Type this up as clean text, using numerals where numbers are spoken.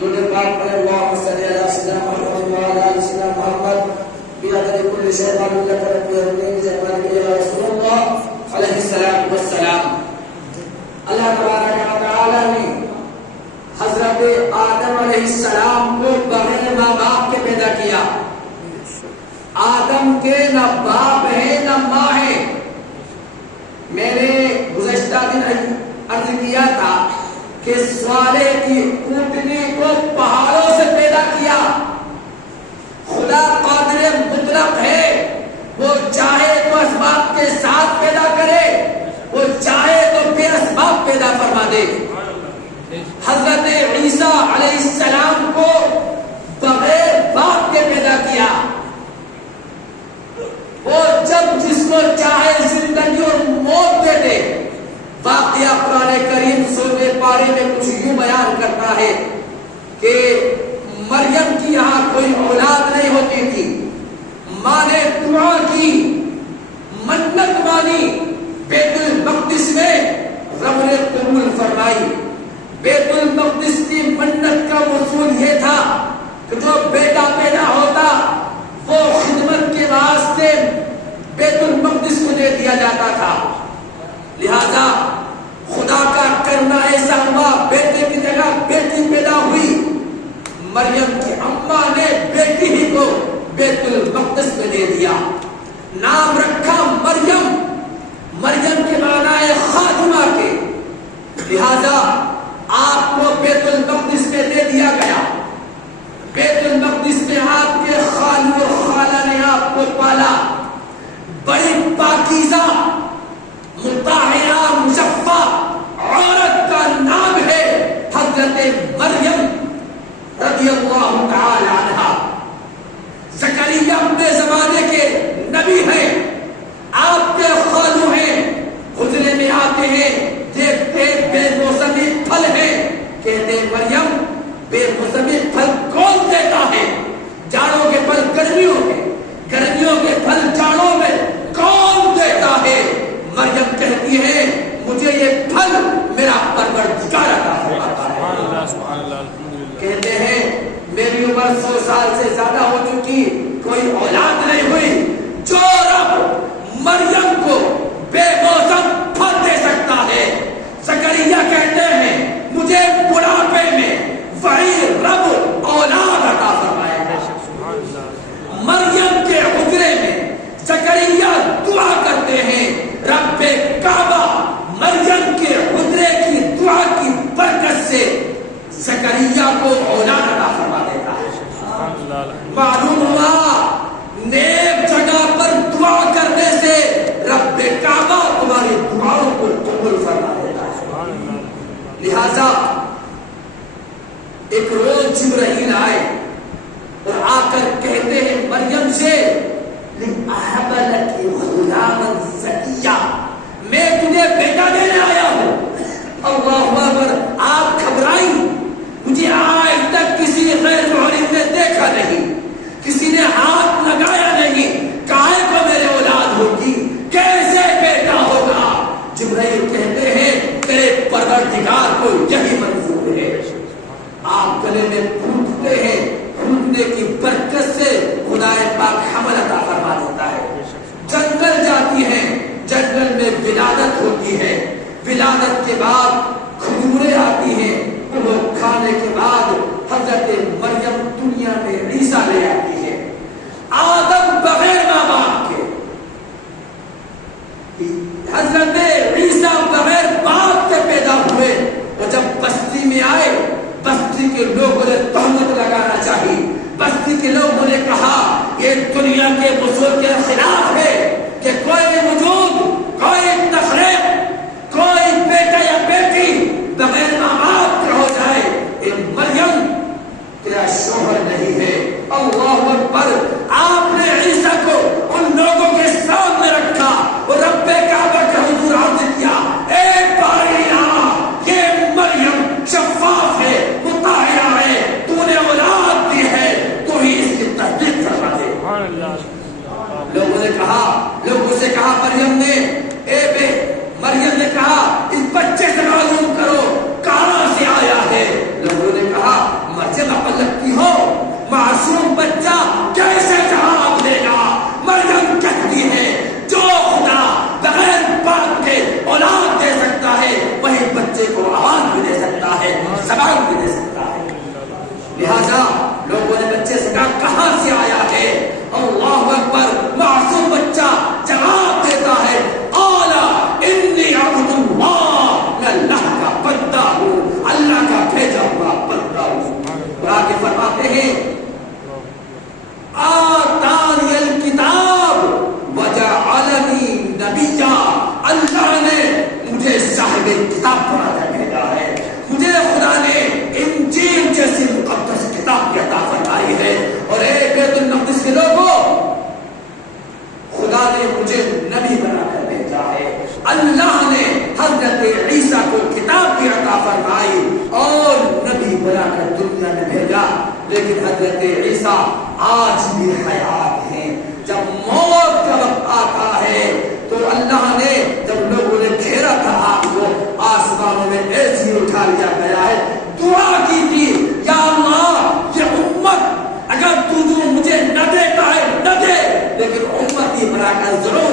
درود پاک پڑھیں اللهم صل علی سیدنا محمد وعلی آل سیدنا محمد بعدد كل شيء قالوا لك رب يرضيك جمالك يا رسول الله علیہ الصلوۃ والسلام. اللہ تبارک و تعالی نے حضرت آدم علیہ السلام کو بغیر ماں باپ کے پیدا کیا. آدم کے نہ باپ ہے نہ ماں ہے. میں نے گزشتہ دن عرض کیا تھا کہ صالح کی اونٹنی کو پہاڑوں سے پیدا کیا. خدا قادر مطلق ہے، وہ چاہے تو اسباب کے ساتھ پیدا کرے، وہ چاہے تو بے اسباب پیدا فرما دے. حضرت عیسیٰ علیہ السلام کو بغیر باپ کے پیدا کیا. وہ جب جس کو چاہے زندگی اور موت دے دے. واقعہ قرآن کریم سورہ پارے میں کچھ یوں بیان کرتا ہے کہ مریم کی یہاں کوئی اولاد نہیں ہوتی تھی. ماں نے دعا کی، منت مانی، بیت المقدس میں رب نے قبول فرمائی. بیت المقدس کی منت کا مفہوم یہ تھا کہ جو بیٹا پیدا ہوتا وہ خدمت کے واسطے بیت المقدس کو دے دیا جاتا تھا. لہذا خدا کا کرنا ایسا ہوا، بیٹے کی جگہ بیٹی پیدا ہوئی. مریم کی اماں نے بیٹی ہی کو بیت المقدس میں دے دیا. نام رکھا مریم. مریم کے معنی ہے خادمہ کے. لہذا آپ کو بیت المقدس میں دے دیا گیا. بیت المقدس میں آپ کے خالو اور خالہ نے آپ کو پالا. بڑی پاکیزہ مطہرہ مشفع عورت کا نام ہے حضرت مریم رضی اللہ تعالی عنہا. زکریا اپنے زمانے کے نبی ہیں، آپ کے خالو ہیں. حجرے میں آتے ہیں، دیکھتے بے موسمی پھل ہیں، کہتے مریم بے موسمی پھل کون دیتا ہے؟ جاڑوں کے پھل گرمیوں میں، گرمیوں کے پھل جاڑوں میں کون دیتا ہے؟ مریم کہتی ہے مجھے یہ پھل میرا پروردگار عطا فرماتا ہے. کہتے ہیں میری عمر 100 سال سے زیادہ ہو چکی، کوئی اولاد نہیں ہوئی. جو رب مریم کو بے موسم پھل دے سکتا ہے، زکریا کہتے ہیں مجھے بڑھاپے میں وہی رب اولاد عطا فرمائے گا. مریم کے حجرے میں زکریا دعا کرتے ہیں رب کعبہ مریم کے حجرے کی دعا کی برکت سے زکریا کو اولاد عطا فرما دیتا ہے. معلوم ہوا نیک جگہ پر دعا کرنے سے رب کعبہ تمہاری دعاؤں کو قبول فرما دیتا ہے. لہذا ایک روز جبرائیل آئے اور آ کر کہتے ہیں مریم سے لِأَهَبَ لَكِ غُلَامًا زَكِيًّا، میں تجھے بیٹا دینے آیا ہوں. اللہ اکبر. آپ گھبرائیں، مجھے آج تک کسی غیر محرم نے دیکھا نہیں، کسی نے ہاتھ لگایا نہیں، کائے کو میرے اولاد ہوگی، کیسے بیٹا ہوگا؟ جبرائیل کہتے ہیں تیرے پروردگار کو یہی منظور ہے. آپ گلے میں پھونکتے ہیں، پھونکنے کی برکت سے خدا پاک حمل عطا فرما دیتا ہے. جنگل جاتی ہیں، جنگل میں ولادت ہوتی ہے. ولادت کے بعد کھجوریں آتی ہیں، وہ کھانے کے بعد حضرت مریم دنیا میں عیسیٰ لے آتی ہے. آدم بغیر ماں باپ کے، حضرت عیسیٰ بغیر باپ کے پیدا ہوئے. اور جب بستی میں آئے، بستی کے لوگوں نے تہمت لگانا چاہی. بستی کے لوگوں نے کہا یہ دنیا کے اصول کے خلاف ہے کہ کوئی وجود، کوئی تفریق، کوئی بیٹا یا بیٹی بغیر ماں باپ کے ہو جائے. اے مریم تیرا شوہر نہیں ہے. اللہ اکبر. آپ نے عیسیٰ کو ان لوگوں کے سامنے رکھا اور رب کعبہ کے حضور عرض کیا اے باری یہ مریم شفاف ہے، مطہرہ ہے، تو نے اولاد دی ہے، تو ہی اس کی تصدیق فرما دے. لوگوں نے کہا جان بھی دے سکتا ہے. لہذا لوگوں نے بچے سے کہا کہاں سے آیا ہے؟ اللہ اکبر. معصوم بچہ جواب دیتا ہے قالا انی عبد اللہ، میں اللہ کا بندہ ہوں، اللہ کا بھیجا ہوا بندہ ہوں. اور آگے فرماتے ہیں آتانی الکتاب وجعلنی نبیا، اللہ نے مجھے صاحب کتاب بنا کر بھیجا ہے، مجھے خدا نے انجیل جیسی مقدس کتاب کی عطا فرمائی ہے. اور اے بیت المقدس کے لوگوں، خدا نے مجھے نبی بنا کر بھیجا ہے. اللہ نے حضرت عیسیٰ کو کتاب کی عطا فرمائی اور نبی بنا کر دنیا میں بھیجا. لیکن حضرت عیسیٰ آج بھی حیات ہیں. جب موت کا وقت آتا ہے تو اللہ نے، جب لوگوں نے گھیرا تھا آپ کو، آسمانوں میں ایسی اٹھا لیا گیا ہے. دعا کی تھی یا اللہ یہ امت اگر تو جو مجھے نہ دیتا ہے نہ دے، لیکن امتی بنا کر ضرور